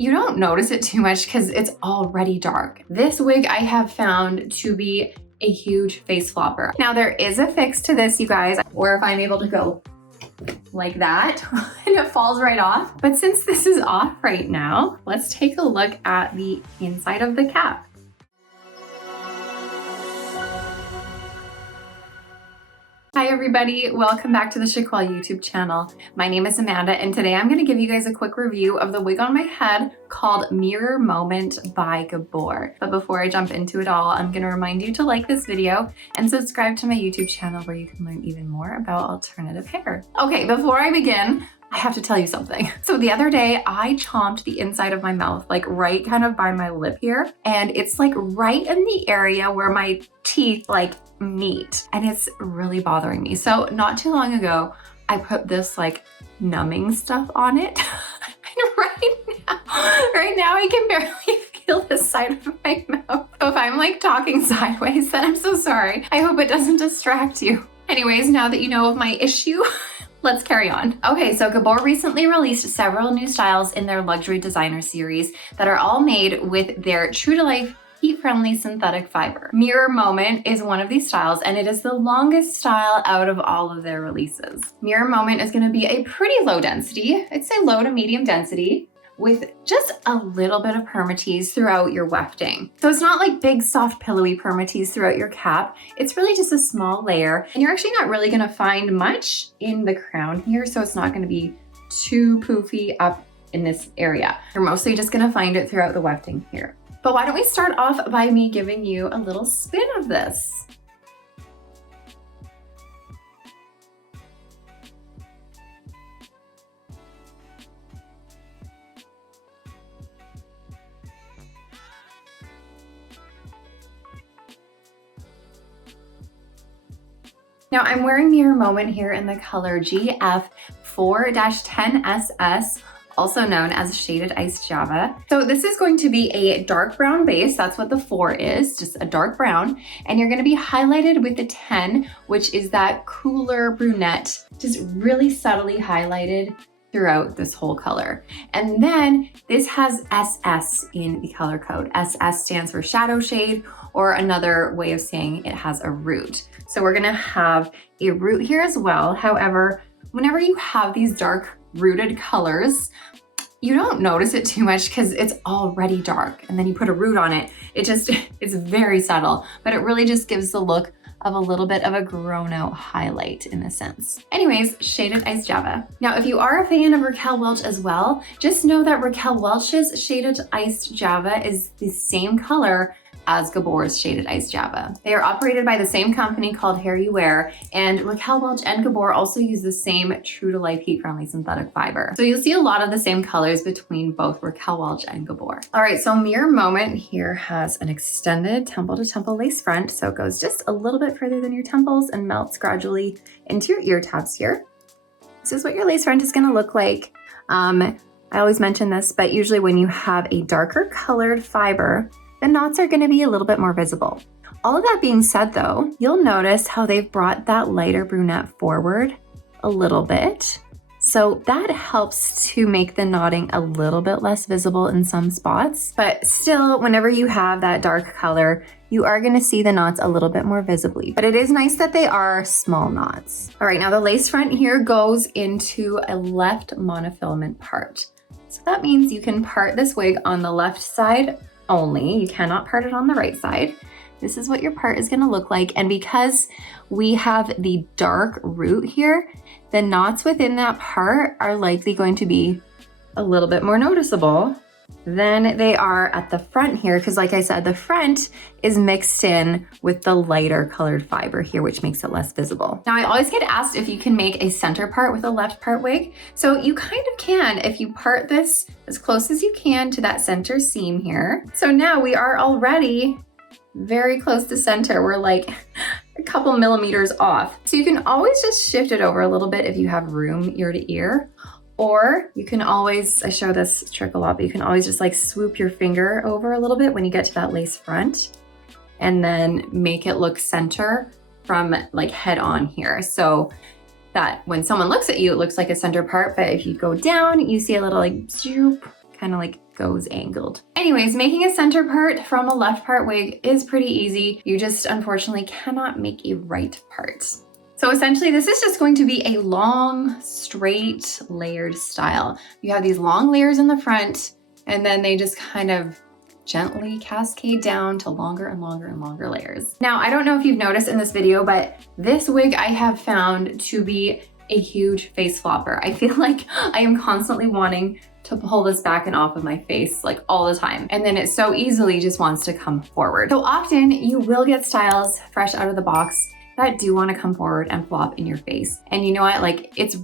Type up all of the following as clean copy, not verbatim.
You don't notice it too much because it's already dark. This wig I have found to be a huge face flopper. Now there is a fix to this, you guys, or if I'm able to go like that and it falls right off. But since this is off right now, let's take a look at the inside of the cap. Hi everybody, welcome back to the Chiquel YouTube channel. My name is Amanda and today I'm going to give you guys a quick review of the wig on my head called Mirror Moment by Gabor. But before I jump into it all, I'm going to remind you to like this video and subscribe to my YouTube channel where you can learn even more about alternative hair. Okay, before I begin, I have to tell you something. So the other day I chomped the inside of my mouth, like right kind of by my lip here. And it's like right in the area where my teeth like meet, and it's really bothering me. So not too long ago, I put this like numbing stuff on it. And right now I can barely feel the side of my mouth. So if I'm like talking sideways, then I'm so sorry. I hope it doesn't distract you. Anyways, now that you know of my issue, let's carry on. Okay, so Gabor recently released several new styles in their luxury designer series that are all made with their true-to-life heat-friendly synthetic fiber. Mirror Moment is one of these styles, and it is the longest style out of all of their releases. Mirror Moment is going to be a pretty low density, I'd say low to medium density, with just a little bit of permatease throughout your wefting. So it's not like big, soft, pillowy permatease throughout your cap. It's really just a small layer, and you're actually not really going to find much in the crown here, so it's not going to be too poofy up in this area. You're mostly just going to find it throughout the wefting here. But why don't we start off by me giving you a little spin of this. Now I'm wearing Mirror Moment here in the color GF4-10SS, also known as Shaded Iced Java. So this is going to be a dark brown base. That's what the 4 is, just a dark brown. And you're gonna be highlighted with the 10, which is that cooler brunette, just really subtly highlighted throughout this whole color. And then this has SS in the color code. SS stands for shadow shade, or another way of saying it has a root. So we're gonna have a root here as well. However, whenever you have these dark rooted colors, you don't notice it too much because it's already dark, and then you put a root on it. It's very subtle, but it really just gives the look of a little bit of a grown out highlight in a sense. Anyways, Shaded Iced Java. Now, if you are a fan of Raquel Welch as well, just know that Raquel Welch's Shaded Iced Java is the same color as Gabor's Shaded Iced Java. They are operated by the same company called Hair You Wear, and Raquel Welch and Gabor also use the same true-to-life heat-friendly synthetic fiber. So you'll see a lot of the same colors between both Raquel Welch and Gabor. All right, so Mirror Moment here has an extended temple-to-temple lace front, so it goes just a little bit further than your temples and melts gradually into your ear tabs here. This is what your lace front is gonna look like. I always mention this, but usually when you have a darker colored fiber, the knots are going to be a little bit more visible. All of that being said though, you'll notice how they've brought that lighter brunette forward a little bit. So that helps to make the knotting a little bit less visible in some spots. But still, whenever you have that dark color, you are going to see the knots a little bit more visibly. But it is nice that they are small knots. All right, now the lace front here goes into a left monofilament part. So that means you can part this wig on the left side only. You cannot part it on the right side. This is what your part is going to look like. And because we have the dark root here, the knots within that part are likely going to be a little bit more noticeable than they are at the front here. Because like I said, the front is mixed in with the lighter colored fiber here, which makes it less visible. Now I always get asked if you can make a center part with a left part wig. So you kind of can if you part this as close as you can to that center seam here. So now we are already very close to center. We're like a couple millimeters off. So you can always just shift it over a little bit if you have room ear to ear. Or you can always, I show this trick a lot, but you can always just like swoop your finger over a little bit when you get to that lace front and then make it look center from like head on here. So that when someone looks at you, it looks like a center part, but if you go down, you see a little like zoop, kind of like goes angled. Anyways, making a center part from a left part wig is pretty easy. You just unfortunately cannot make a right part. So essentially this is just going to be a long, straight, layered style. You have these long layers in the front and then they just kind of gently cascade down to longer and longer and longer layers. Now, I don't know if you've noticed in this video, but this wig I have found to be a huge face flopper. I feel like I am constantly wanting to pull this back and off of my face like all the time. And then it so easily just wants to come forward. So often you will get styles fresh out of the box that do want to come forward and flop in your face. And you know what, like it's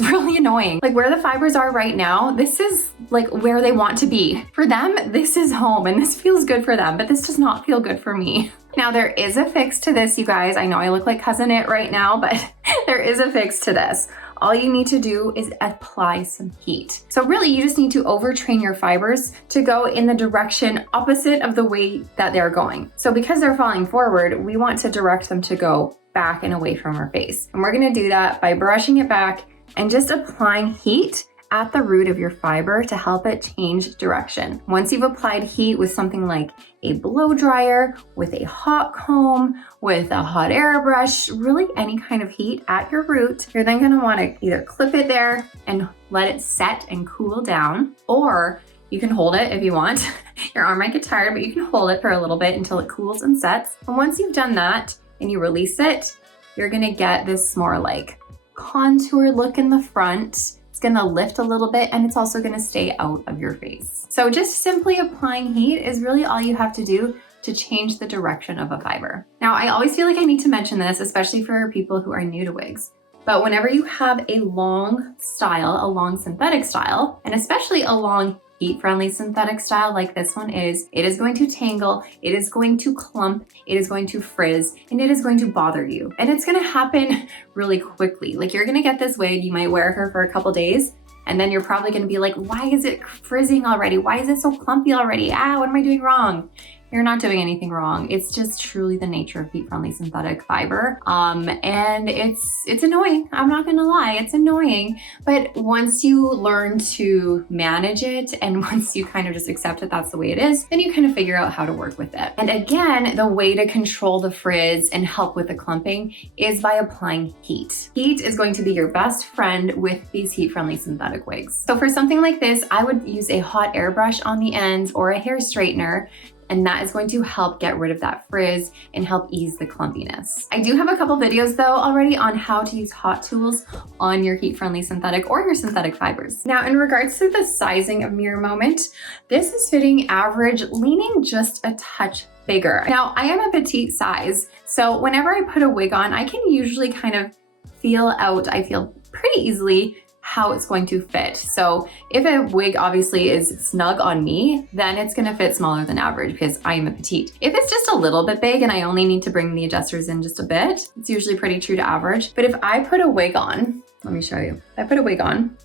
really annoying. Like where the fibers are right now, this is like where they want to be. For them, this is home and this feels good for them, but this does not feel good for me. Now there is a fix to this, you guys. I know I look like Cousin It right now, but there is a fix to this. All you need to do is apply some heat. So really you just need to overtrain your fibers to go in the direction opposite of the way that they're going. So because they're falling forward, we want to direct them to go back and away from our face. And we're gonna do that by brushing it back and just applying heat at the root of your fiber to help it change direction. Once you've applied heat with something like a blow dryer, with a hot comb, with a hot air brush, really any kind of heat at your root, you're then gonna wanna either clip it there and let it set and cool down, or you can hold it if you want. Your arm might get tired, but you can hold it for a little bit until it cools and sets. And once you've done that and you release it, you're gonna get this more like contour look in the front. It's gonna lift a little bit and it's also gonna stay out of your face. So just simply applying heat is really all you have to do to change the direction of a fiber. Now, I always feel like I need to mention this, especially for people who are new to wigs. But whenever you have a long style, a long synthetic style, and especially a long heat-friendly synthetic style like this one is, it is going to tangle, it is going to clump, it is going to frizz, and it is going to bother you. And it's gonna happen really quickly. Like you're gonna get this wig, you might wear her for a couple days, and then you're probably gonna be like, why is it frizzing already? Why is it so clumpy already? What am I doing wrong? You're not doing anything wrong. It's just truly the nature of heat-friendly synthetic fiber. And it's annoying. I'm not gonna lie, it's annoying. But once you learn to manage it and once you kind of just accept that that's the way it is, then you kind of figure out how to work with it. And again, the way to control the frizz and help with the clumping is by applying heat. Heat is going to be your best friend with these heat-friendly synthetic wigs. So for something like this, I would use a hot air brush on the ends or a hair straightener, and that is going to help get rid of that frizz and help ease the clumpiness. I do have a couple videos though already on how to use hot tools on your heat-friendly synthetic or your synthetic fibers. Now, in regards to the sizing of Mirror Moment, this is fitting average, leaning just a touch bigger. Now, I am a petite size, so whenever I put a wig on, I can usually kind of feel out, I feel pretty easily how it's going to fit. So if a wig obviously is snug on me, then it's gonna fit smaller than average because I am a petite. If it's just a little bit big and I only need to bring the adjusters in just a bit, it's usually pretty true to average. But if I put a wig on, let me show you. I put a wig on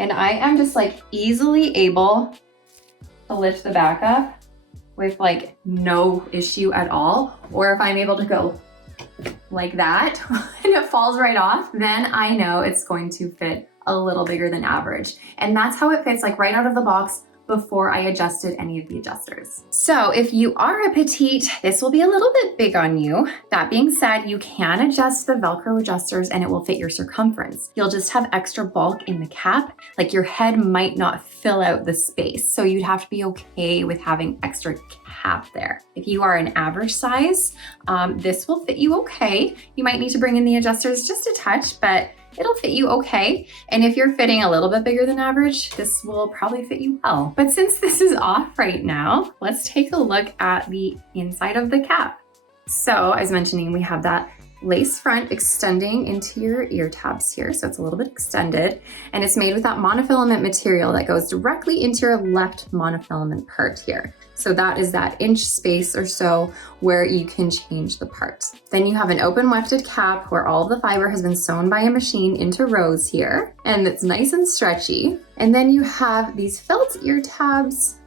and I am just like easily able to lift the back up with like no issue at all. Or if I'm able to go like that and it falls right off, then I know it's going to fit a little bigger than average. And that's how it fits, like right out of the box before I adjusted any of the adjusters. So if you are a petite, this will be a little bit big on you. That being said, you can adjust the Velcro adjusters and it will fit your circumference. You'll just have extra bulk in the cap, like your head might not fill out the space. So you'd have to be okay with having extra cap there. If you are an average size, this will fit you okay. You might need to bring in the adjusters just a touch, but it'll fit you okay. And if you're fitting a little bit bigger than average, this will probably fit you well. But since this is off right now, let's take a look at the inside of the cap. So as mentioning, we have that lace front extending into your ear tabs here. So it's a little bit extended and it's made with that monofilament material that goes directly into your left monofilament part here. So that is that inch space or so where you can change the part. Then you have an open wefted cap where all of the fiber has been sewn by a machine into rows here, and it's nice and stretchy. And then you have these felt ear tabs.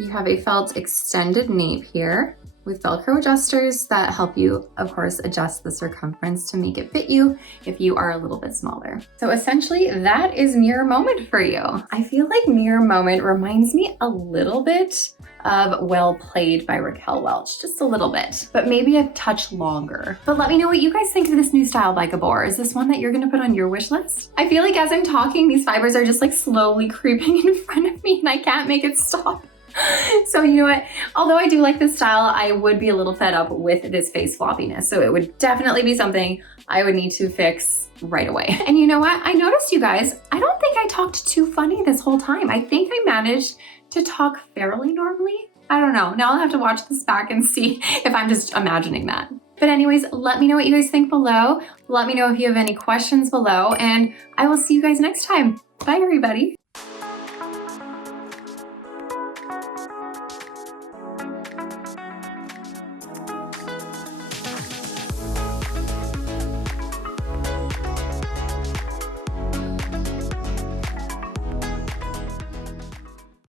You have a felt extended nape here. with Velcro adjusters that help you, of course, adjust the circumference to make it fit you if you are a little bit smaller. So essentially that is Mirror Moment for you. I feel like Mirror Moment reminds me a little bit of Well Played by Raquel Welch, just a little bit, but maybe a touch longer. But let me know what you guys think of this new style by Gabor. Is this one that you're gonna put on your wish list? I feel like as I'm talking, these fibers are just like slowly creeping in front of me and I can't make it stop. So you know what, although I do like this style, I would be a little fed up with this face floppiness. So it would definitely be something I would need to fix right away. And you know what, I noticed you guys, I don't think I talked too funny this whole time. I think I managed to talk fairly normally. I don't know, now I'll have to watch this back and see if I'm just imagining that. But anyways, let me know what you guys think below. Let me know if you have any questions below, and I will see you guys next time. Bye everybody.